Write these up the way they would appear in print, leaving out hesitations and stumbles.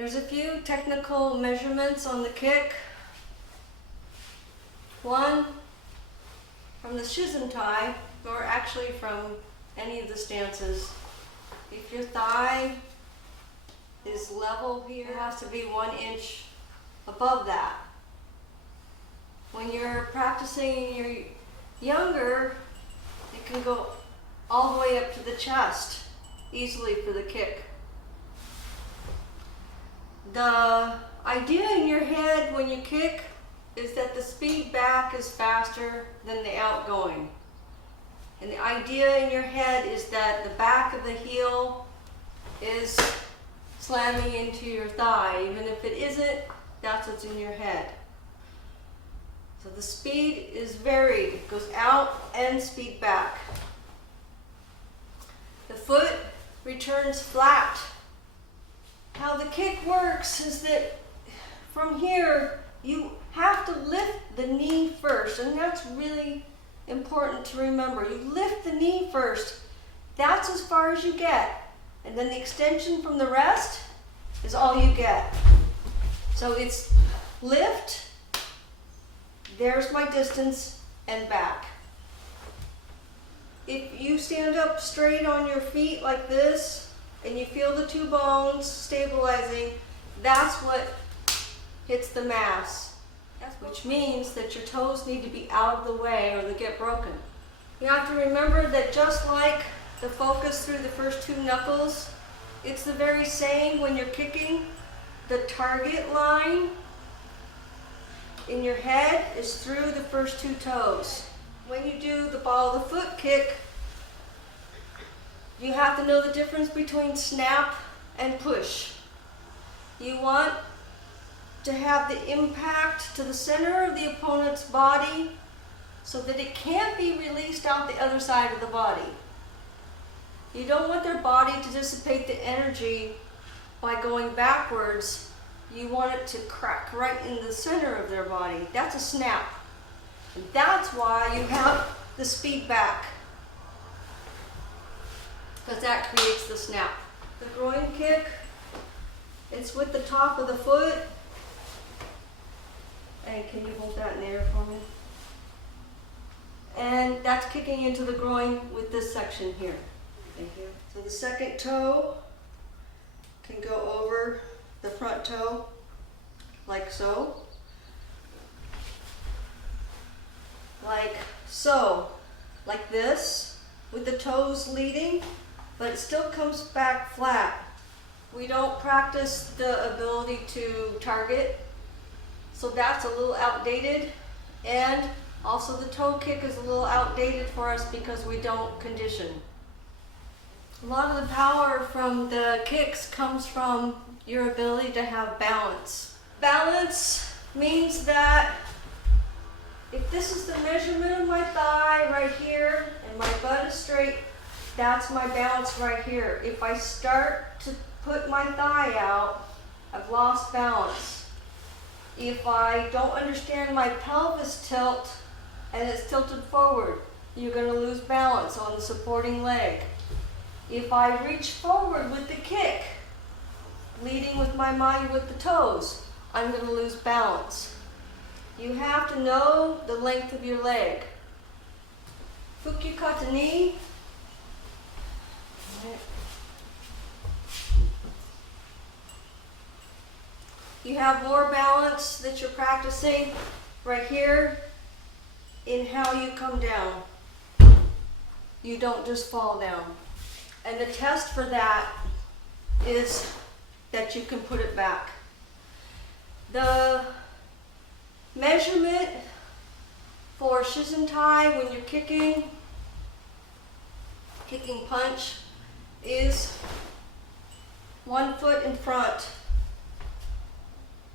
There's a few technical measurements on the kick. One, from the shizentai, or actually from any of the stances, if your thigh is level here, it has to be 1 inch above that. When you're practicing and you're younger, it can go all the way up to the chest easily for the kick. The idea in your head when you kick is that the speed back is faster than the outgoing. And the idea in your head is that the back of the heel is slamming into your thigh. Even if it isn't, that's what's in your head. So the speed is varied. It goes out and speed back. The foot returns flat. How the kick works is that from here, you have to lift the knee first, and that's really important to remember. You lift the knee first. That's as far as you get. And then the extension from the rest is all you get. So it's lift, there's my distance, and back. If you stand up straight on your feet like this, and you feel the two bones stabilizing, that's what hits the mass. Which means that your toes need to be out of the way or they get broken. You have to remember that just like the focus through the first two knuckles, it's the very same when you're kicking. The target line in your head is through the first two toes. When you do the ball of the foot kick, you have to know the difference between snap and push. You want to have the impact to the center of the opponent's body so that it can't be released out the other side of the body. You don't want their body to dissipate the energy by going backwards. You want it to crack right in the center of their body. That's a snap. And that's why you have the speed back, because that creates the snap. The groin kick, it's with the top of the foot. And can you hold that in the air for me? And that's kicking into the groin with this section here. Thank you. So the second toe can go over the front toe, like so. Like so. Like this, with the toes leading, but it still comes back flat. We don't practice the ability to target, so that's a little outdated, and also the toe kick is a little outdated for us because we don't condition. A lot of the power from the kicks comes from your ability to have balance. Balance means that if this is the measurement of my thigh right here and my butt is straight, that's my balance right here. If I start to put my thigh out, I've lost balance. If I don't understand my pelvis tilt and it's tilted forward, you're going to lose balance on the supporting leg. If I reach forward with the kick, leading with my mind with the toes, I'm going to lose balance. You have to know the length of your leg. Kerikata knee. You have more balance that you're practicing right here in how you come down. You don't just fall down. And the test for that is that you can put it back. The measurement for shizentai when you're kicking punch is 1 foot in front.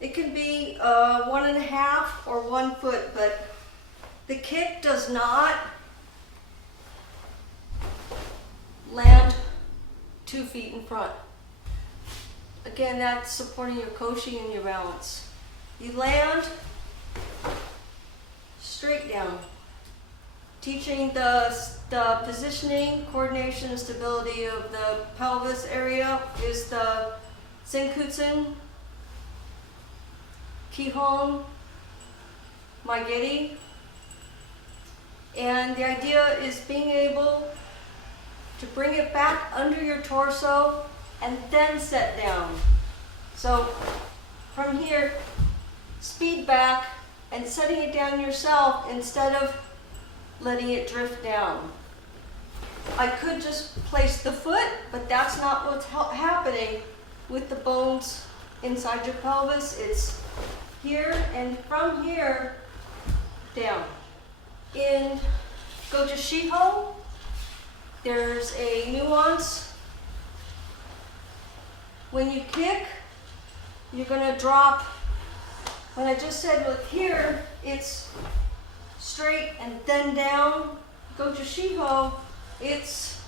It can be 1.5 or 1 foot, but the kick does not land 2 feet in front. Again, that's supporting your koshi and your balance. You land straight down. Teaching the positioning, coordination, and stability of the pelvis area is the senkutsun kihon, my geri. And the idea is being able to bring it back under your torso and then set down. So from here, speed back and setting it down yourself instead of letting it drift down. I could just place the foot, but that's not what's happening with the bones inside your pelvis. It's here and from here down. In Goju Shiho, there's a nuance. When you kick, you're going to drop. When I just said with here, it's straight and then down. Goju Shiho, it's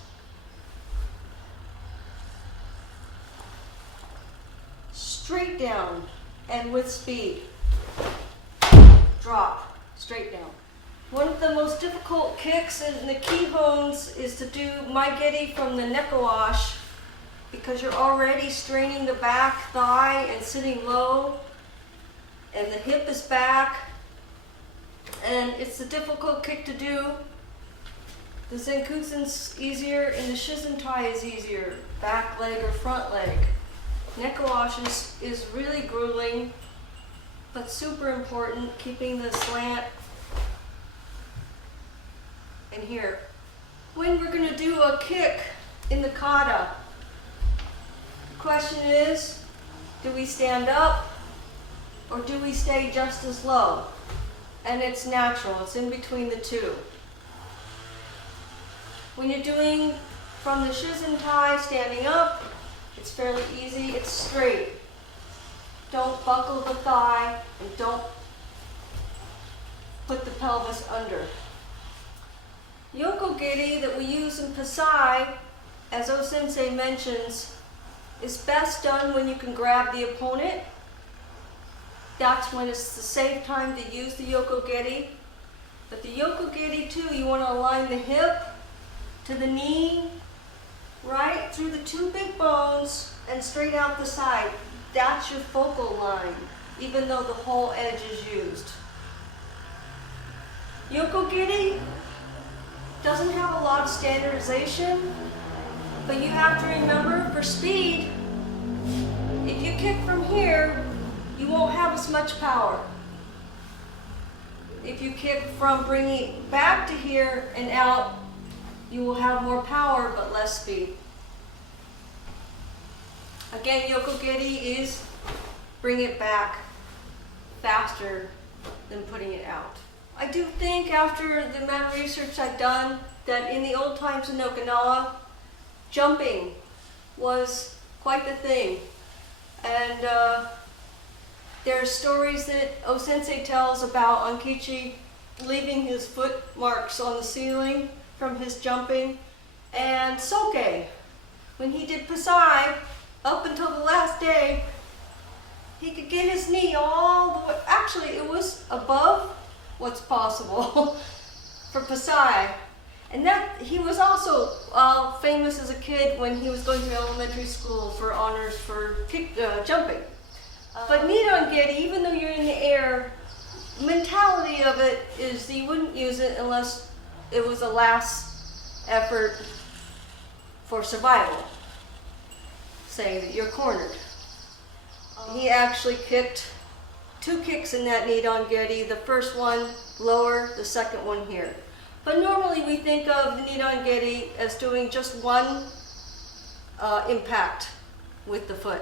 straight down and with speed. Drop, straight down. One of the most difficult kicks in the kihons is to do my geri from the nekowash, because you're already straining the back thigh and sitting low, and the hip is back, and it's a difficult kick to do. The zenkutsun's easier and the shizentai is easier, back leg or front leg. Nekowash is really grueling, but super important, keeping the slant. And here, when we're going to do a kick in the kata, the question is, do we stand up or do we stay just as low? And it's natural, it's in between the two. When you're doing from the shizentai, standing up, it's fairly easy, it's straight. Don't buckle the thigh and don't put the pelvis under. Yoko geri that we use in Pasai, as O-sensei mentions, is best done when you can grab the opponent. That's when it's the safe time to use the Yoko geri. But the Yoko geri too, you want to align the hip to the knee, right through the two big bones and straight out the side. That's your focal line, even though the whole edge is used. Yoko geri doesn't have a lot of standardization, but you have to remember for speed, if you kick from here, you won't have as much power. If you kick from bringing it back to here and out, you will have more power but less speed. Again, Yoko geri is bring it back faster than putting it out. I do think after the amount of research I've done that in the old times in Okinawa, jumping was quite the thing. And there are stories that O-sensei tells about Ankichi leaving his foot marks on the ceiling from his jumping. And Soke, when he did Pasai, up until the last day, he could get his knee all the way, actually it was above what's possible for Pasai. And that he was also famous as a kid when he was going to elementary school for honors for jumping. But Nidan geri, even though you're in the air, mentality of it is that you wouldn't use it unless it was a last effort for survival. Saying that you're cornered. He actually kicked 2 kicks in that Nidan geri, the first one lower, the second one here. But normally we think of the Nidan geri as doing just one impact with the foot.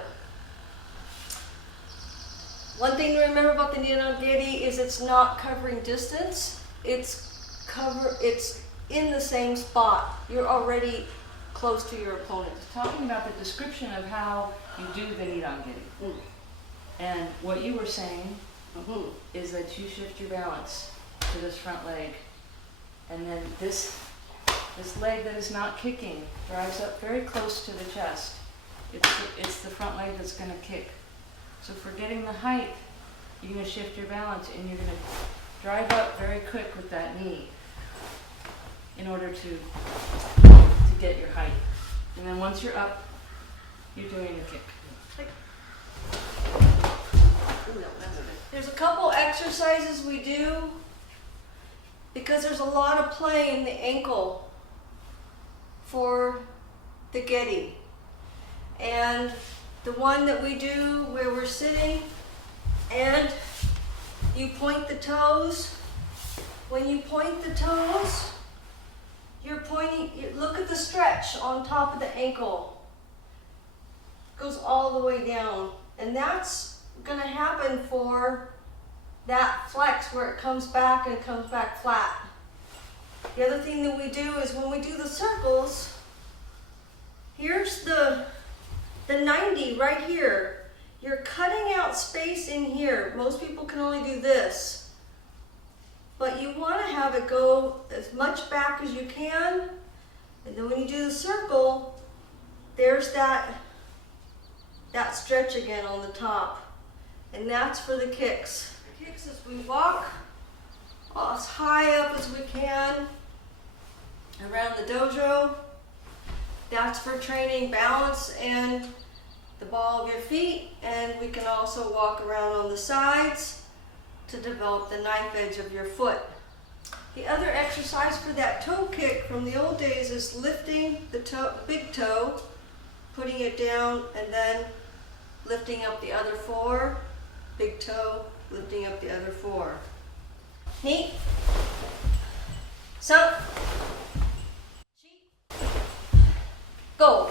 One thing to remember about the Nidan geri is it's not covering distance. It's in the same spot. You're already close to your opponent. Talking about the description of how you do the Nidan geri. And what you were saying is that you shift your balance to this front leg. And then this leg that is not kicking drives up very close to the chest. It's the front leg that's going to kick. So for getting the height, you're going to shift your balance and you're going to drive up very quick with that knee in order to get your height. And then once you're up, you're doing the kick. There's a couple exercises we do because there's a lot of play in the ankle for the geri. And the one that we do where we're sitting and you point the toes. When you point the toes, you're pointing, look at the stretch on top of the ankle. It goes all the way down. And that's gonna happen for that flex where it comes back and comes back flat. The other thing that we do is when we do the circles, here's the 90 right here. You're cutting out space in here. Most people can only do this. But you want to have it go as much back as you can. And then when you do the circle, there's that stretch again on the top. And that's for the kicks. The kicks is we walk as high up as we can around the dojo. That's for training balance and the ball of your feet. And we can also walk around on the sides to develop the knife edge of your foot. The other exercise for that toe kick from the old days is lifting the big toe, putting it down, and then lifting up the other four. Big toe, lifting up the other four. Knee. So. Go.